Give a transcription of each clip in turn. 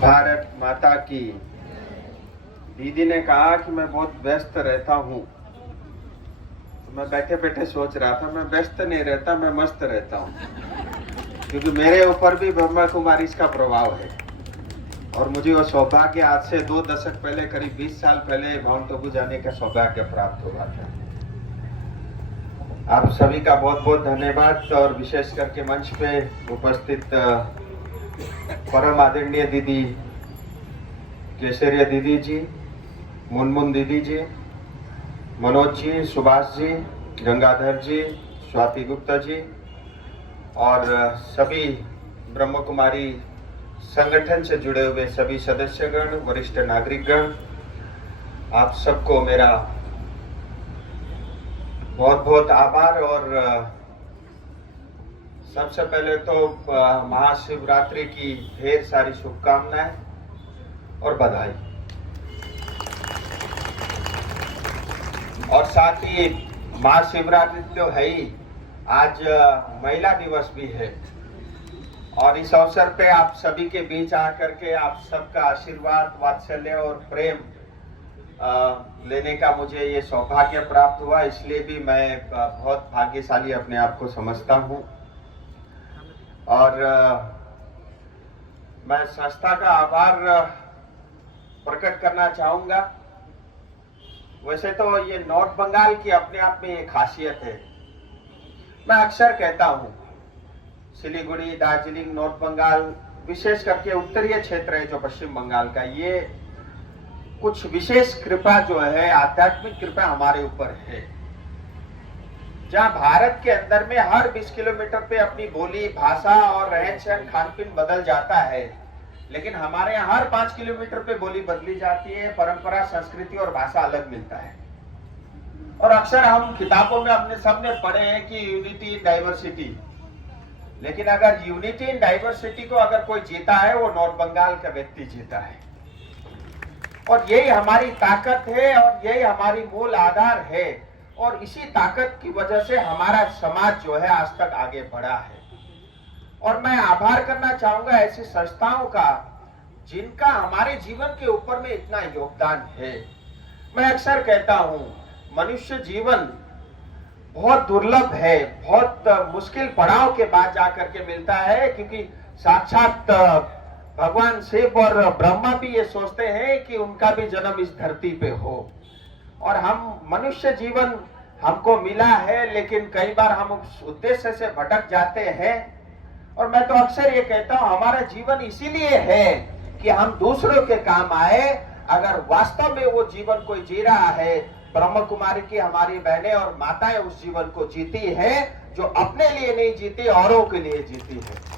भारत माता की। दीदी ने कहा कि मैं बहुत व्यस्त रहता हूँ, तो मैं बैठे बैठे सोच रहा था मैं व्यस्त नहीं रहता, मैं मस्त रहता हूँ, क्योंकि मेरे ऊपर भी ब्रह्मा कुमारी का प्रभाव है। और मुझे वो सौभाग्य आज से 2 दशक पहले, करीब 20 साल पहले माउंट आबू जाने का सौभाग्य प्राप्त हुआ था। आप सभी का बहुत बहुत धन्यवाद। और विशेष करके मंच पे उपस्थित परम आदरणीय दीदी केसरिया दीदी जी, मुनमुन दीदी जी, मनोज जी, सुभाष जी, गंगाधर जी, स्वाति गुप्ता जी और सभी ब्रह्म कुमारी संगठन से जुड़े हुए सभी सदस्यगण, वरिष्ठ नागरिकगण, आप सबको मेरा बहुत बहुत आभार। और सबसे पहले तो महाशिवरात्रि की ढेर सारी शुभकामनाएं और बधाई। और साथ ही महाशिवरात्रि तो है ही, आज महिला दिवस भी है। और इस अवसर पे आप सभी के बीच आकर के आप सबका आशीर्वाद, वात्सल्य और प्रेम लेने का मुझे ये सौभाग्य प्राप्त हुआ, इसलिए भी मैं बहुत भाग्यशाली अपने आप को समझता हूँ। और मैं संस्था का आभार प्रकट करना चाहूँगा। वैसे तो ये नॉर्थ बंगाल की अपने आप में एक खासियत है। मैं अक्सर कहता हूँ सिलीगुड़ी, दार्जिलिंग, नॉर्थ बंगाल, विशेष करके उत्तरीय क्षेत्र है जो पश्चिम बंगाल का, ये कुछ विशेष कृपा जो है, आध्यात्मिक कृपा हमारे ऊपर है। जहां भारत के अंदर में हर 20 किलोमीटर पे अपनी बोली, भाषा और रहन सहन, खान पीन बदल जाता है, लेकिन हमारे यहाँ हर 5 किलोमीटर पे बोली बदली जाती है, परंपरा, संस्कृति और भाषा अलग मिलता है। और अक्सर हम किताबों में अपने सबने पढ़े हैं कि यूनिटी इन डाइवर्सिटी, लेकिन अगर यूनिटी इन डाइवर्सिटी को अगर कोई जीता है, वो नॉर्थ बंगाल का व्यक्ति जीता है। और यही हमारी ताकत है और यही हमारी मूल आधार है। और इसी ताकत की वजह से हमारा समाज जो है आज तक आगे बढ़ा है। और मैं आभार करना चाहूंगा ऐसी संस्थाओं का जिनका हमारे जीवन के ऊपर में इतना योगदान है। मैं अक्सर कहता हूं मनुष्य जीवन बहुत दुर्लभ है, बहुत मुश्किल पड़ाव के बाद जाकर के मिलता है, क्योंकि साक्षात भगवान शिव और ब्रह्मा भी ये सोचते हैं कि उनका भी जन्म इस धरती पे हो। और हम मनुष्य जीवन हमको मिला है, लेकिन कई बार हम उस उद्देश्य से भटक जाते हैं। और मैं तो अक्सर ये कहता हूँ हमारा जीवन इसीलिए है कि हम दूसरों के काम आए। अगर वास्तव में वो जीवन कोई जी रहा है, ब्रह्म कुमारी की हमारी बहनें और माताएं उस जीवन को जीती है जो अपने लिए नहीं जीती, औरों के लिए जीती है।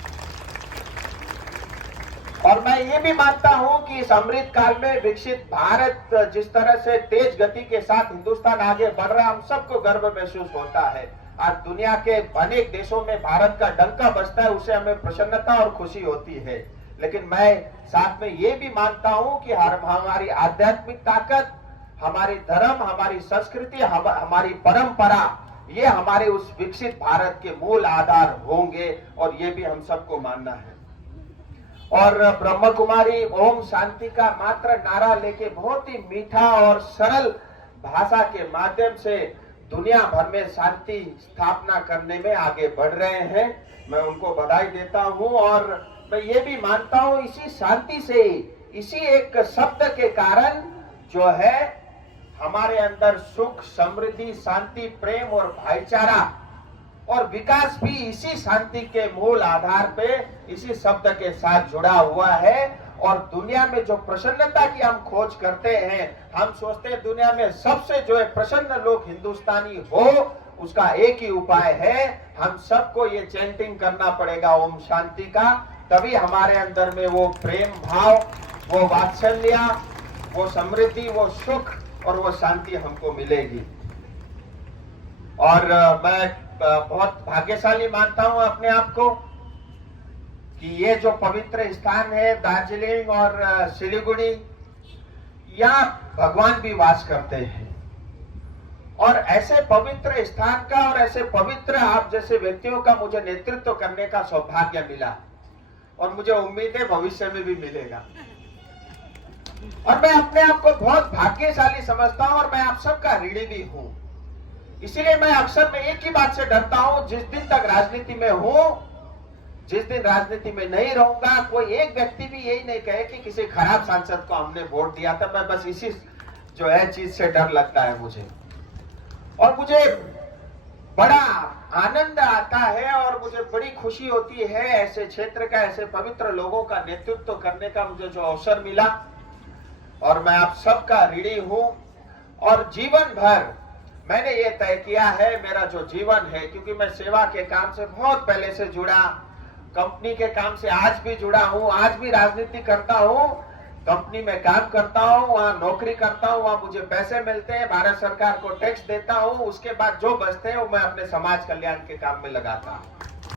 और मैं ये भी मानता हूं कि इस अमृत काल में विकसित भारत जिस तरह से तेज गति के साथ हिंदुस्तान आगे बढ़ रहा है, हम सबको गर्व महसूस होता है। आज दुनिया के अनेक देशों में भारत का डंका बजता है, उसे हमें प्रसन्नता और खुशी होती है। लेकिन मैं साथ में ये भी मानता हूं कि हमारी आध्यात्मिक ताकत, हमारी धर्म, हमारी संस्कृति, हमारी परंपरा, ये हमारे उस विकसित भारत के मूल आधार होंगे। और ये भी हम सबको मानना है। और ब्रह्म कुमारी ओम शांति का मात्र नारा लेके बहुत ही मीठा और सरल भाषा के माध्यम से दुनिया भर में शांति स्थापना करने में आगे बढ़ रहे हैं। मैं उनको बधाई देता हूं। और मैं ये भी मानता हूं इसी शांति से, इसी एक शब्द के कारण जो है हमारे अंदर सुख, समृद्धि, शांति, प्रेम और भाईचारा और विकास भी इसी शांति के मूल आधार पे, इसी शब्द के साथ जुड़ा हुआ है। और दुनिया में जो प्रसन्नता की हम खोज करते हैं, हम सोचते हैं दुनिया में सबसे जो है प्रसन्न लोग हिंदुस्तानी हो, उसका एक ही उपाय है, हम सबको ये चैंटिंग करना पड़ेगा ओम शांति का। तभी हमारे अंदर में वो प्रेम भाव, वो वात्सल्य, वो समृद्धि, वो सुख और वो शांति हमको मिलेगी। और मैं बहुत भाग्यशाली मानता हूं अपने आप को कि ये जो पवित्र स्थान है दार्जिलिंग और सिलीगुड़ी, यहाँ भगवान भी वास करते हैं। और ऐसे पवित्र स्थान का और ऐसे पवित्र आप जैसे व्यक्तियों का मुझे नेतृत्व करने का सौभाग्य मिला। और मुझे उम्मीद है भविष्य में भी मिलेगा। और मैं अपने आप को बहुत भाग्यशाली समझता हूं और मैं आप सबका ऋणी भी हूं। इसीलिए मैं अक्सर मैं एक ही बात से डरता हूं, जिस दिन तक राजनीति में हूं, जिस दिन राजनीति में नहीं रहूंगा, कोई एक व्यक्ति भी यही नहीं कहे कि किसी खराब सांसद को हमने वोट दिया था। मैं बस इसी जो है चीज से डर लगता है मुझे, और मुझे बड़ा आनंद आता है और मुझे बड़ी खुशी होती है ऐसे क्षेत्र का, ऐसे पवित्र लोगों का नेतृत्व करने का मुझे जो अवसर मिला। और मैं आप सबका ऋणी हूं, और जीवन भर मैंने ये तय किया है, मेरा जो जीवन है, क्योंकि मैं सेवा के काम से बहुत पहले से जुड़ा, कंपनी के काम से आज भी जुड़ा हूं, आज भी राजनीति करता हूं, कंपनी में काम करता हूं, वहां नौकरी करता हूं, वहां मुझे पैसे मिलते हैं, भारत सरकार को टैक्स देता हूं, उसके बाद जो बचते हैं वो मैं अपने समाज कल्याण के काम में लगाता हूं।